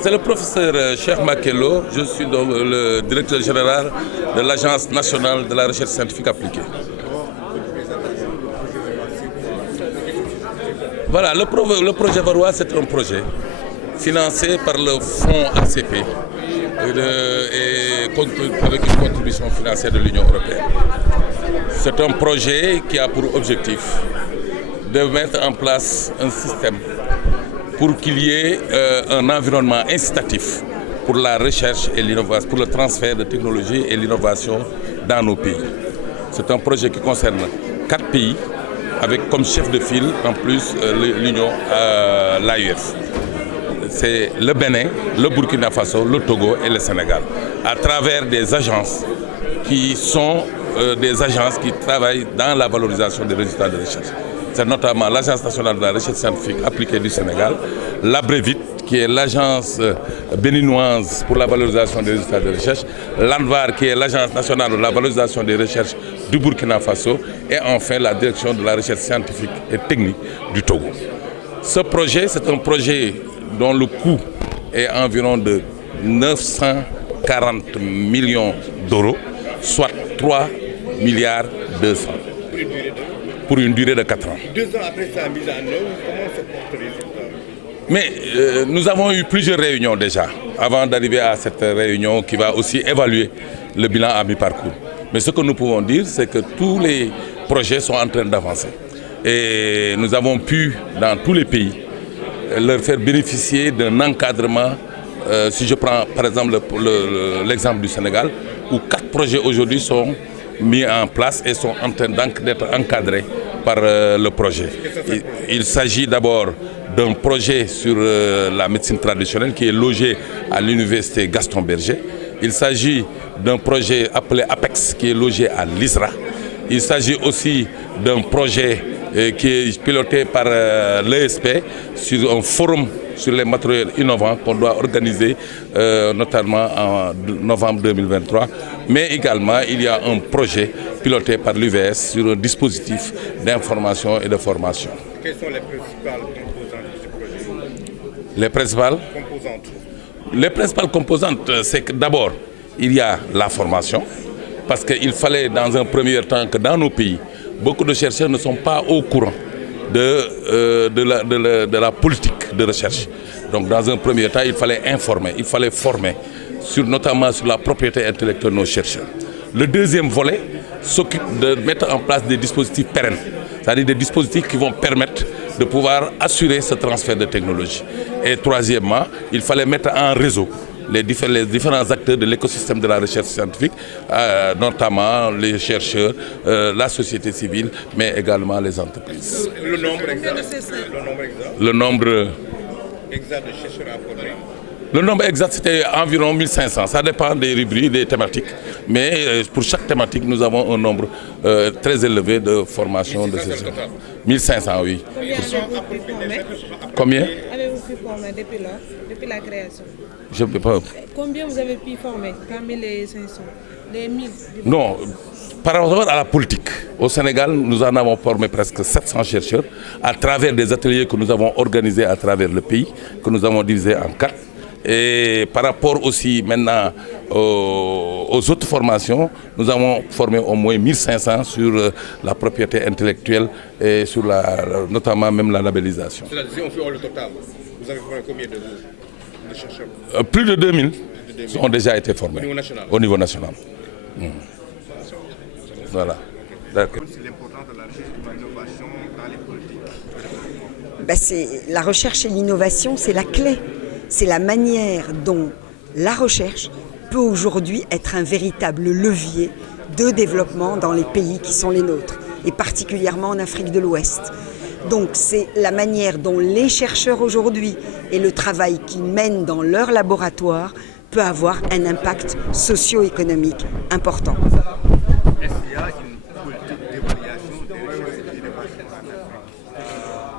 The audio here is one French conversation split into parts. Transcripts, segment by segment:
C'est le professeur Cheikh Makello, je suis donc le directeur général de l'Agence nationale de la recherche scientifique appliquée. Voilà, le projet Varroa, c'est un projet financé par le fonds ACP et avec une contribution financière de l'Union européenne. C'est un projet qui a pour objectif de mettre en place un système pour qu'il y ait un environnement incitatif pour la recherche et l'innovation, pour le transfert de technologies et l'innovation dans nos pays. C'est un projet qui concerne 4 pays, avec comme chef de file en plus l'Union, l'AUF. C'est le Bénin, le Burkina Faso, le Togo et le Sénégal, à travers des agences qui sont des agences qui travaillent dans la valorisation des résultats de recherche. C'est notamment l'Agence nationale de la recherche scientifique appliquée du Sénégal, l'ABREVIT, qui est l'agence béninoise pour la valorisation des résultats de recherche, l'ANVAR, qui est l'agence nationale de la valorisation des recherches du Burkina Faso, et enfin la direction de la recherche scientifique et technique du Togo. Ce projet, c'est un projet dont le coût est environ de 940 millions d'euros, soit 3 milliards 200. Pour une durée de 4 ans. 2 ans après sa mise en œuvre, comment se porte le résultat? Mais nous avons eu plusieurs réunions déjà, avant d'arriver à cette réunion qui va aussi évaluer le bilan à mi-parcours. Mais ce que nous pouvons dire, c'est que tous les projets sont en train d'avancer. Et nous avons pu, dans tous les pays, leur faire bénéficier d'un encadrement. Si je prends par exemple l'exemple du Sénégal, où 4 projets aujourd'hui sont mis en place et sont en train d'être encadrés par le projet. Il s'agit d'abord d'un projet sur la médecine traditionnelle qui est logé à l'université Gaston Berger. Il s'agit d'un projet appelé APEX qui est logé à l'ISRA. Il s'agit aussi d'un projet qui est piloté par l'ESP sur un forum sur les matériels innovants qu'on doit organiser notamment en novembre 2023. Mais également, il y a un projet piloté par l'UVS sur un dispositif d'information et de formation. Quelles sont les principales composantes de ce projet? Les principales composantes? Les principales composantes, c'est que d'abord, il y a la formation, parce qu'il fallait dans un premier temps que dans nos pays, beaucoup de chercheurs ne sont pas au courant de la politique de recherche. Donc dans un premier temps, il fallait informer, il fallait former, notamment sur la propriété intellectuelle de nos chercheurs. Le deuxième volet s'occupe de mettre en place des dispositifs pérennes, c'est-à-dire des dispositifs qui vont permettre de pouvoir assurer ce transfert de technologie. Et troisièmement, il fallait mettre en réseau les différents acteurs de l'écosystème de la recherche scientifique, notamment les chercheurs, la société civile, mais également les entreprises. Le nombre exact? Le nombre exact de chercheurs à former? Le nombre exact, c'était environ 1500. Ça dépend des rubriques, des thématiques. Mais pour chaque thématique, nous avons un nombre très élevé de formation de ces chercheurs. 1500, oui. Combien avez-vous pu former depuis la création? Je ne peux pas. Combien vous avez pu former parmi les 500? Les 1000? Non, par rapport à la politique, au Sénégal, nous en avons formé presque 700 chercheurs à travers des ateliers que nous avons organisés à travers le pays, que nous avons divisés en 4. Et par rapport aussi maintenant aux autres formations, nous avons formé au moins 1500 sur la propriété intellectuelle et sur notamment même la labellisation. Si on fait le total, vous avez formé combien de chercheurs? Plus de 2000 ont déjà été formés. Au niveau national? Au niveau national. Voilà. D'accord. C'est l'importance de la recherche et de l'innovation dans les politiques. La recherche et l'innovation, c'est la clé. C'est la manière dont la recherche peut aujourd'hui être un véritable levier de développement dans les pays qui sont les nôtres, et particulièrement en Afrique de l'Ouest. Donc c'est la manière dont les chercheurs aujourd'hui et le travail qu'ils mènent dans leur laboratoire peut avoir un impact socio-économique important. Est-ce qu'il y a une politique d'évaluation des recherches et d'innovation en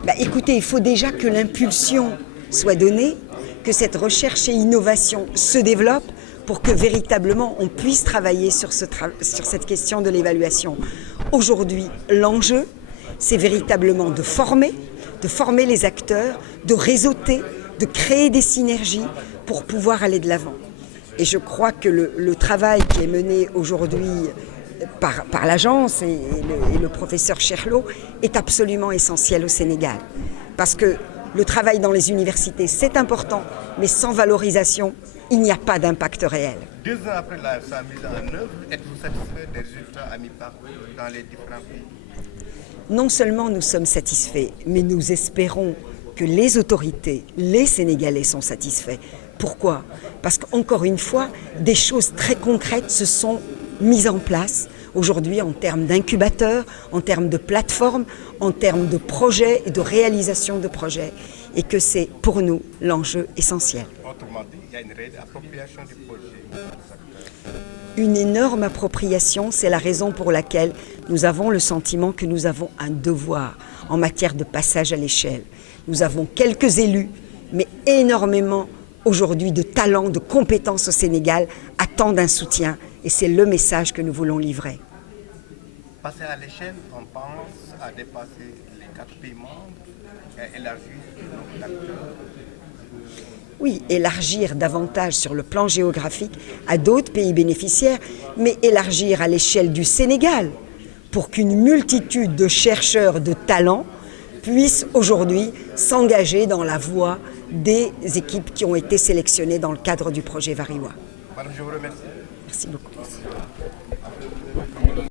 Afrique? Écoutez, il faut déjà que l'impulsion soit donnée, que cette recherche et innovation se développe pour que véritablement on puisse travailler sur cette question de l'évaluation. Aujourd'hui, l'enjeu, c'est véritablement de former les acteurs, de réseauter de créer des synergies pour pouvoir aller de l'avant. Et je crois que le travail qui est mené aujourd'hui par l'agence et le professeur Cherlo est absolument essentiel au Sénégal. Parce que le travail dans les universités, c'est important, mais sans valorisation, il n'y a pas d'impact réel. 2 ans après sa mise en œuvre, êtes-vous satisfait des résultats à mi-parcours dans les différents pays? Non seulement nous sommes satisfaits, mais nous espérons que les autorités, les Sénégalais sont satisfaits. Pourquoi? Parce qu'encore une fois, des choses très concrètes se sont mises en place aujourd'hui en termes d'incubateurs, en termes de plateformes, en termes de projets et de réalisation de projets. Et que c'est pour nous l'enjeu essentiel. Autrement dit, il y a une réelle appropriation du projet. Une énorme appropriation, c'est la raison pour laquelle nous avons le sentiment que nous avons un devoir en matière de passage à l'échelle. Nous avons quelques élus, mais énormément aujourd'hui de talents, de compétences au Sénégal attendent un soutien et c'est le message que nous voulons livrer. Passer à l'échelle, on pense à dépasser les 4 pays membres et élargir le nombre d'acteurs. Oui, élargir davantage sur le plan géographique à d'autres pays bénéficiaires, mais élargir à l'échelle du Sénégal pour qu'une multitude de chercheurs de talents puissent aujourd'hui s'engager dans la voie des équipes qui ont été sélectionnées dans le cadre du projet Wariwa. Madame, je vous remercie. Merci beaucoup.